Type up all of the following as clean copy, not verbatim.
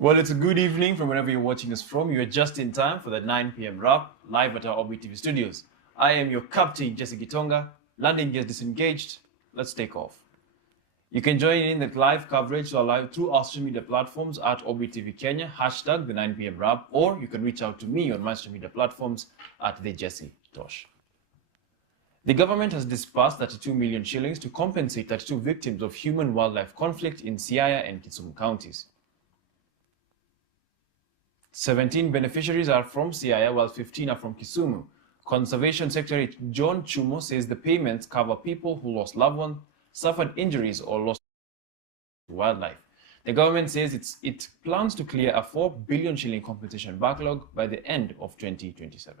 Well, it's a good evening from wherever you're watching us from. You're just in time for the 9 p.m. wrap live at our Orbit TV studios. I am your captain, Jesse Gitonga. Landing gears disengaged. Let's take off. You can join in the live coverage through our social media platforms at Orbit TV Kenya, hashtag the 9 p.m. wrap, or you can reach out to me on my social media platforms at the Jesse Tosh. The government has disbursed 32 million shillings to compensate 32 victims of human-wildlife conflict in Siaya and Kisumu counties. 17 beneficiaries are from Siaya, while 15 are from Kisumu. Conservation Secretary John Chumo says the payments cover people who lost loved ones, suffered injuries, or lost wildlife. The government says it plans to clear a 4 billion shilling compensation backlog by the end of 2027.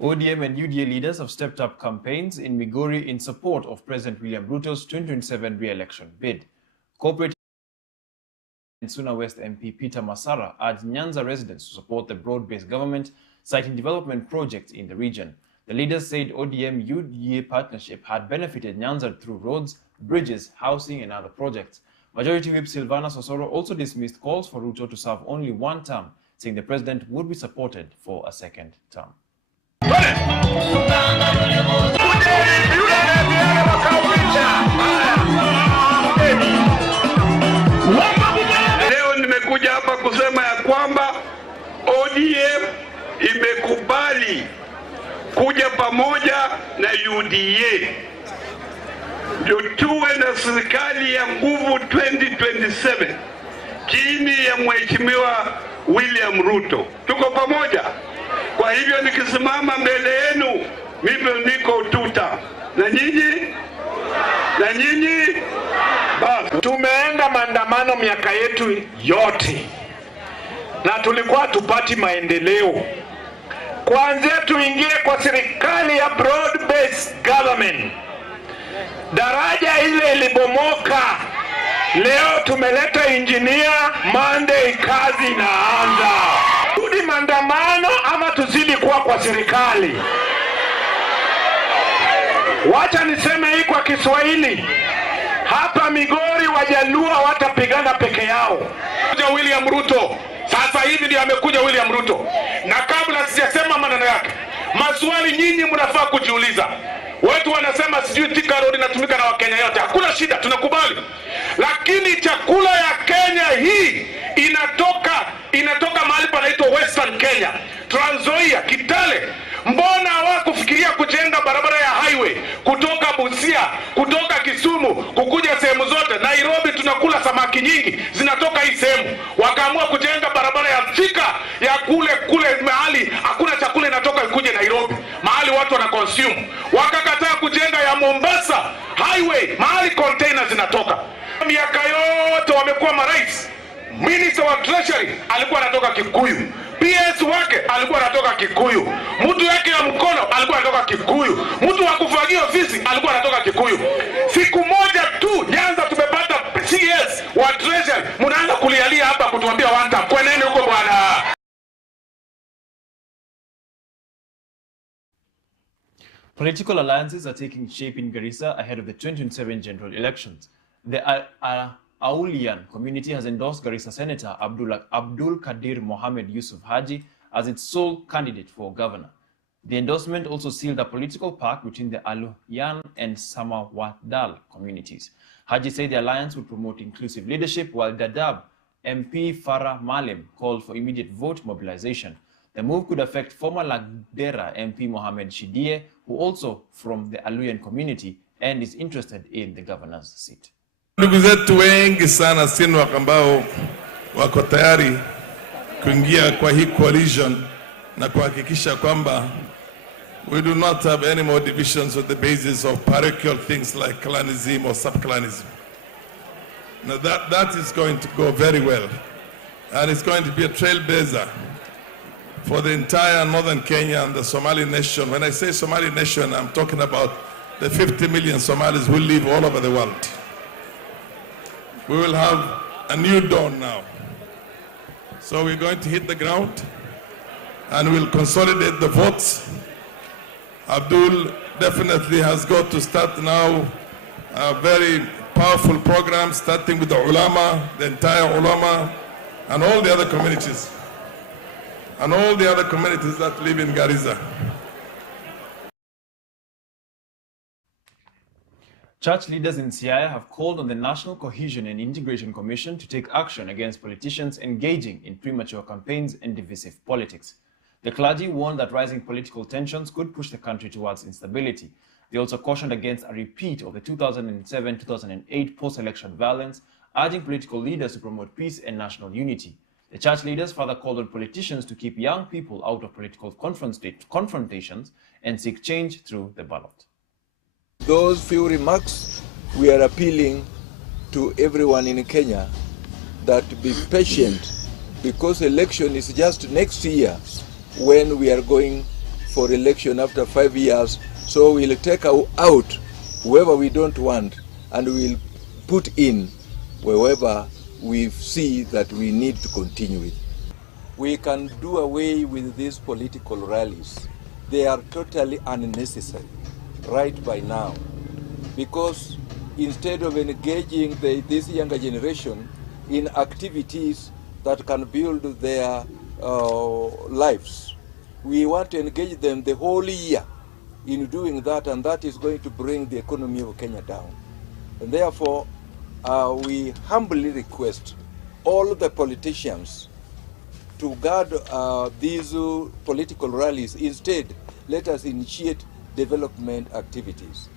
ODM and UDA leaders have stepped up campaigns in Migori in support of President William Ruto's 2027 re-election bid. Corporate and Suna West MP Peter Masara urged Nyanza residents to support the broad-based government, citing development projects in the region. The leaders said ODM-UDA partnership had benefited Nyanza through roads, bridges, housing, and other projects. Majority Whip Silvana Sosoro also dismissed calls for Ruto to serve only one term, saying the president would be supported for a second term. Leo nimekuja hapa kusema ya kwamba ODM imekubali kuja pamoja na UDA ndio tuwe na serikali ya nguvu 2027 chini ya Mheshimiwa William Ruto. Tuko pamoja. Kwa hivyo nikisimama mbele yenu mimi niko tuta na nyinyi basi. Tumeenda maandamano miaka yetu yote na tulikuwa tupati maendeleo. Kwanza tuingie kwa serikali ya broad based government. Daraja ile ilibomoka. Leo tumeleta engineer, Monday kazi inaanza. Tudi maandamano ama tuzidi kuwa kwa serikali? Wacha niseme hii kwa Kiswahili. Hapa Migori Wajaluo watapigana peke yao. William Ruto. Sasa hivi ndio amekuja William Ruto. Na kabla sijasema maneno yake, maswali nyinyi mnafaa kujiuliza. Watu wanasema sijui Thika Road inatumika na Wakenya yote. Hakuna shida, tunakubali. Lakini chakula ya Kenya hii inatoka mahali panaitwa Western Kenya, Trans Nzoia, Kitale. Mbona hawakufikiria kujenga barabara ya highway kutoka Busia, kutoka Kisumu, kukuja sehemu zote? Nairobi tunakula samaki nyingi zinatoka hii sehemu. Wakaamua kujenga barabara ya Thika ya kule mahali hakuna chakula inatoka ikuje Nairobi, mahali watu wana consume. Wakakataa kujenga ya Mombasa highway mahali container zinatoka. Miaka yote wamekuwa marais. Minister wa Treasury alikuwa anatoka Kikuyu. PS wake alikuwa anatoka Kikuyu. Mtu yake ya mkono alikuwa anatoka Kikuyu. Mtu wa kufagia ofisi alikuwa anatoka Kikuyu. Siku moja tu Nyanza tumepata CS wa Treasury. Mnaanza kulialia hapa kutuambia wanta. Kweneni huko bwana. Political alliances are taking shape in Garissa ahead of the 2027 general elections. The Aulian community has endorsed Garissa Senator Abdul Kadir Mohamed Yusuf Haji as its sole candidate for governor. The endorsement also sealed a political pact between the Aulian and Samawadal communities. Haji said the alliance would promote inclusive leadership, while Dadaab MP Farah Malim called for immediate vote mobilization. The move could affect former Lagdera MP Mohamed Shidie, who also from the Aulian community and is interested in the governor's seat. Ndugu zetu wengi sana Sinwak ambao wako tayari kuingia kwa hii coalition na kuhakikisha kwamba we do not have any more divisions on the basis of parochial things like clanism or subclanism. Now that is going to go very well, and it's going to be a trailblazer for the entire northern Kenya and the Somali nation. When I say Somali nation, I'm talking about the 50 million Somalis who live all over the world. We will have a new dawn now. So we're going to hit the ground and we'll consolidate the votes. Abdul definitely has got to start now a very powerful program, starting with the ulama, the entire ulama, and all the other communities, and all the other communities that live in Garissa. Church leaders in Siaya have called on the National Cohesion and Integration Commission to take action against politicians engaging in premature campaigns and divisive politics. The clergy warned that rising political tensions could push the country towards instability. They also cautioned against a repeat of the 2007-2008 post-election violence, urging political leaders to promote peace and national unity. The church leaders further called on politicians to keep young people out of political confrontations and seek change through the ballot. Those few remarks, we are appealing to everyone in Kenya that be patient, because election is just next year when we are going for election after 5 years. So we'll take out whoever we don't want and we'll put in wherever we see that we need to continue with. We can do away with these political rallies. They are totally unnecessary right by now, because instead of engaging this younger generation in activities that can build their lives, we want to engage them the whole year in doing that, and that is going to bring the economy of Kenya down. And therefore, we humbly request all the politicians to guard these political rallies. Instead, let us initiate development activities.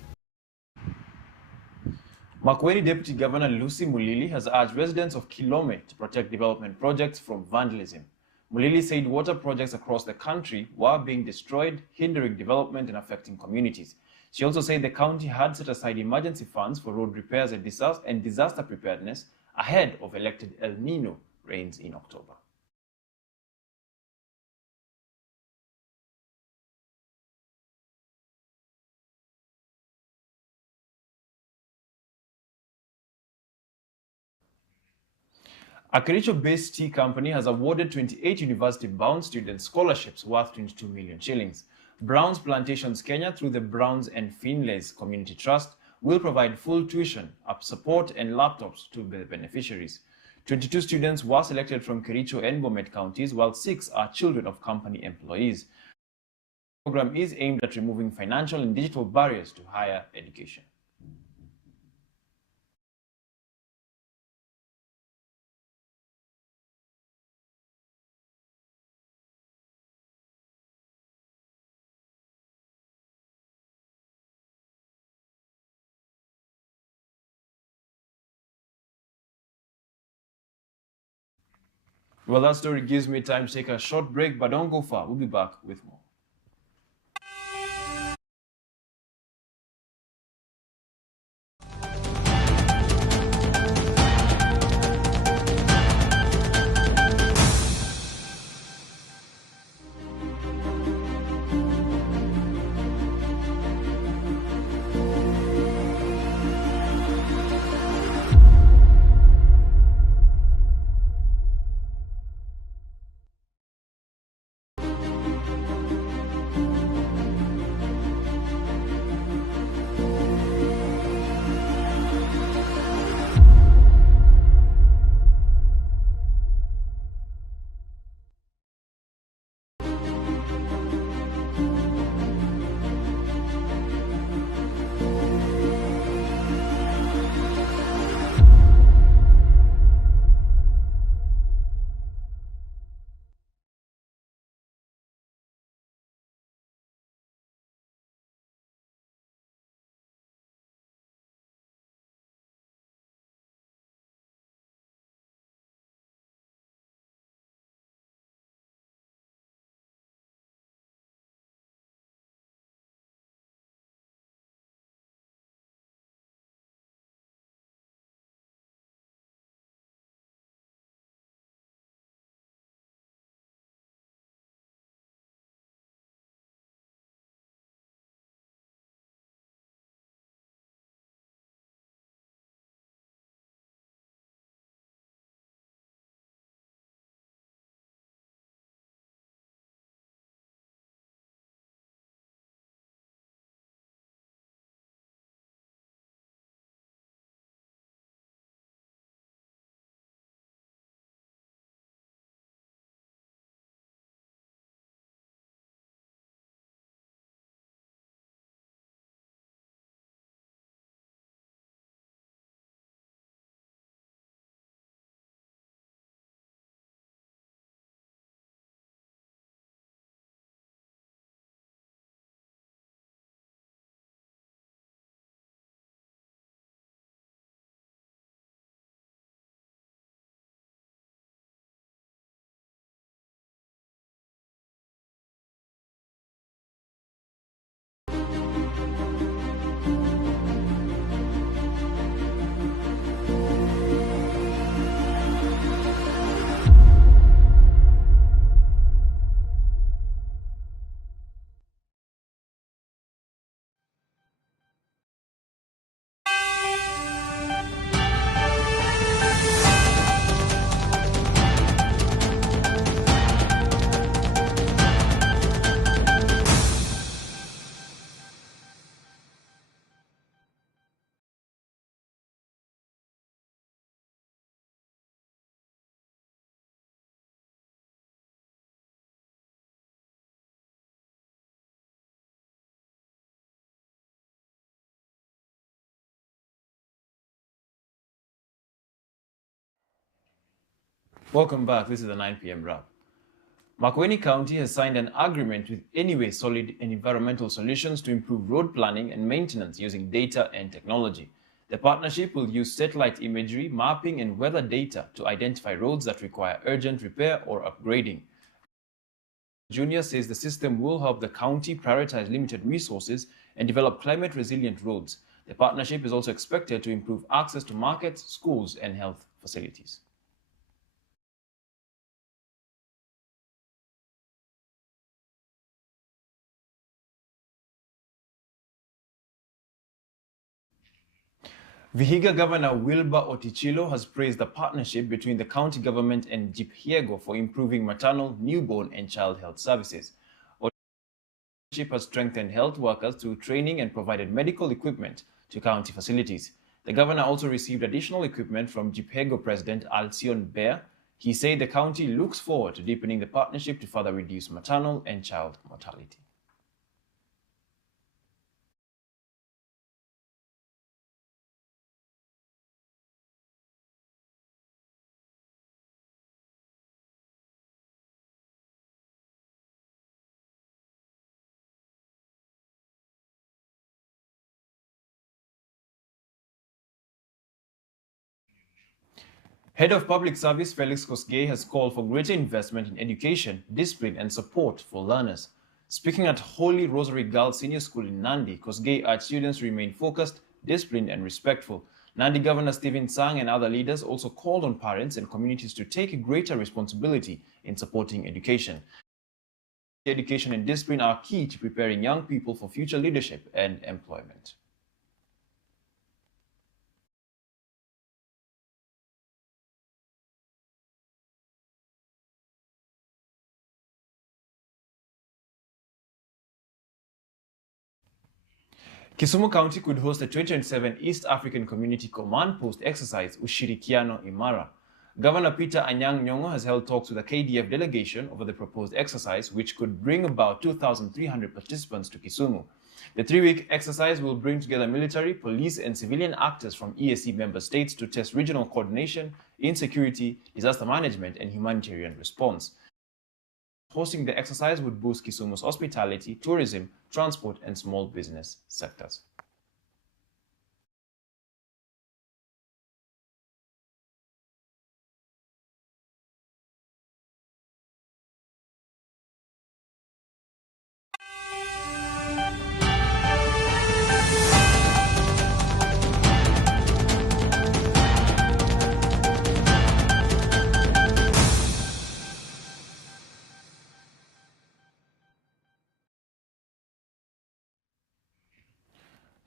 Makueni Deputy Governor Lucy Mulili has urged residents of Kilome to protect development projects from vandalism. Mulili said water projects across the country were being destroyed, hindering development and affecting communities. She also said the county had set aside emergency funds for road repairs and disaster preparedness ahead of elected El Nino rains in October. A Kericho-based tea company has awarded 28 university-bound students scholarships worth 22 million shillings. Brown's Plantations Kenya, through the Browns and Finlays Community Trust, will provide full tuition, support and laptops to the beneficiaries. 22 students were selected from Kericho and Bomet counties, while 6 are children of company employees. The program is aimed at removing financial and digital barriers to higher education. Well, that story gives me time to take a short break, but don't go far. We'll be back with more. Welcome back. This is the 9 p.m. wrap. Makueni County has signed an agreement with Anyway Solid and Environmental Solutions to improve road planning and maintenance using data and technology. The partnership will use satellite imagery, mapping, and weather data to identify roads that require urgent repair or upgrading. Junior says the system will help the county prioritize limited resources and develop climate-resilient roads. The partnership is also expected to improve access to markets, schools, and health facilities. Vihiga Governor Wilbur Otichilo has praised the partnership between the county government and Jiphiego for improving maternal, newborn, and child health services. Otichilo has strengthened health workers through training and provided medical equipment to county facilities. The governor also received additional equipment from Jiphiego President Alcion Bear. He said the county looks forward to deepening the partnership to further reduce maternal and child mortality. Head of Public Service Felix Kosgei has called for greater investment in education, discipline, and support for learners. Speaking at Holy Rosary Girls Senior School in Nandi, Kosgei urged students to remain focused, disciplined, and respectful. Nandi Governor Stephen Sang and other leaders also called on parents and communities to take a greater responsibility in supporting education. Education and discipline are key to preparing young people for future leadership and employment. Kisumu County could host the 2027 East African Community Command Post exercise Ushirikiano Imara. Governor Peter Anyang' Nyong'o has held talks with the KDF delegation over the proposed exercise, which could bring about 2,300 participants to Kisumu. The three-week exercise will bring together military, police, and civilian actors from EAC member states to test regional coordination, insecurity, disaster management, and humanitarian response. Hosting the exercise would boost Kisumu's hospitality, tourism, transport, and small business sectors.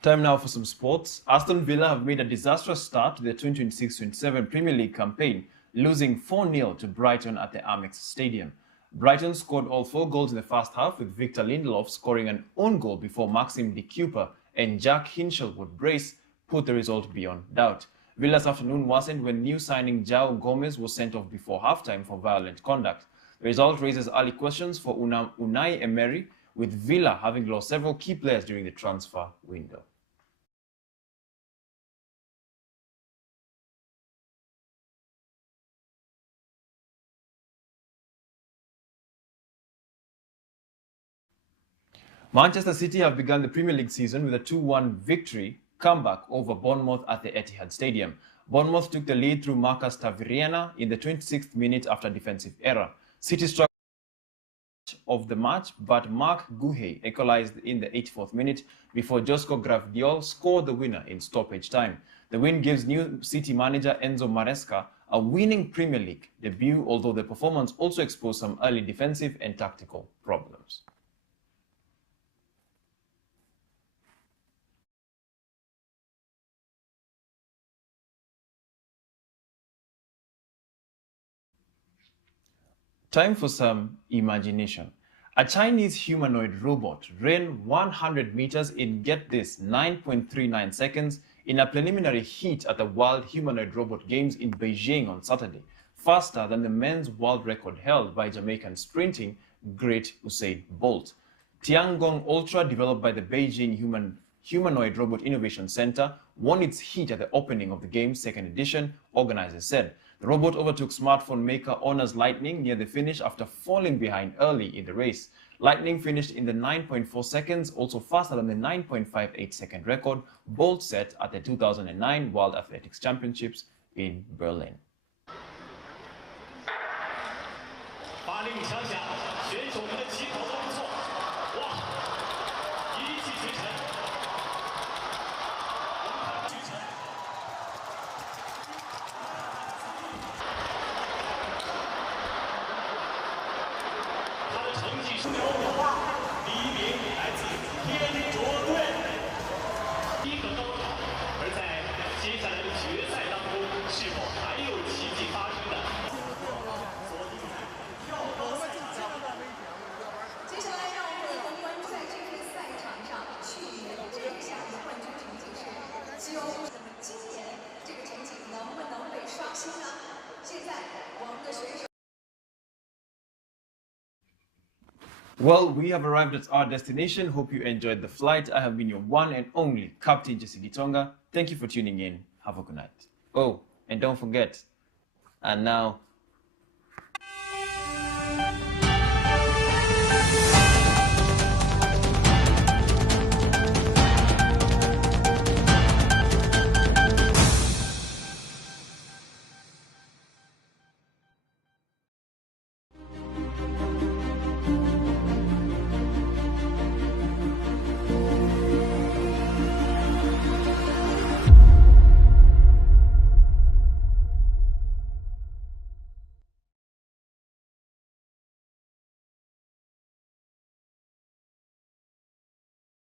Time now for some sports. Aston Villa have made a disastrous start to their 2026-27 Premier League campaign, losing 4-0 to Brighton at the Amex Stadium. Brighton scored all 4 goals in the first half, with Victor Lindelof scoring an own goal before Maxim De Cooper and Jack Hinchelwood brace put the result beyond doubt. Villa's afternoon worsened when new signing João Gomez was sent off before halftime for violent conduct. The result raises early questions for Unai Emery, with Villa having lost several key players during the transfer window. Manchester City have begun the Premier League season with a 2-1 victory comeback over Bournemouth at the Etihad Stadium. Bournemouth took the lead through Marcus Tavernier in the 26th minute after defensive error. City struggled of the match, but Marc Guéhi equalized in the 84th minute before Josko Gvardiol scored the winner in stoppage time. The win gives new City manager Enzo Maresca a winning Premier League debut, although the performance also exposed some early defensive and tactical problems. Time for some imagination. A Chinese humanoid robot ran 100 meters in, get this, 9.39 seconds in a preliminary heat at the World Humanoid Robot Games in Beijing on Saturday, faster than the men's world record held by Jamaican sprinting great Usain Bolt. Tiangong Ultra, developed by the Beijing Humanoid Robot Innovation Center, won its heat at the opening of the game's second edition, organizers said. The robot overtook smartphone maker Honors Lightning near the finish after falling behind early in the race. Lightning finished in the 9.4 seconds, also faster than the 9.58 second record Bolt set at the 2009 World Athletics Championships in Berlin. Well, we have arrived at our destination. Hope you enjoyed the flight. I have been your one and only Captain Jesse Gitonga. Thank you for tuning in. Have a good night. Oh, and don't forget. And now,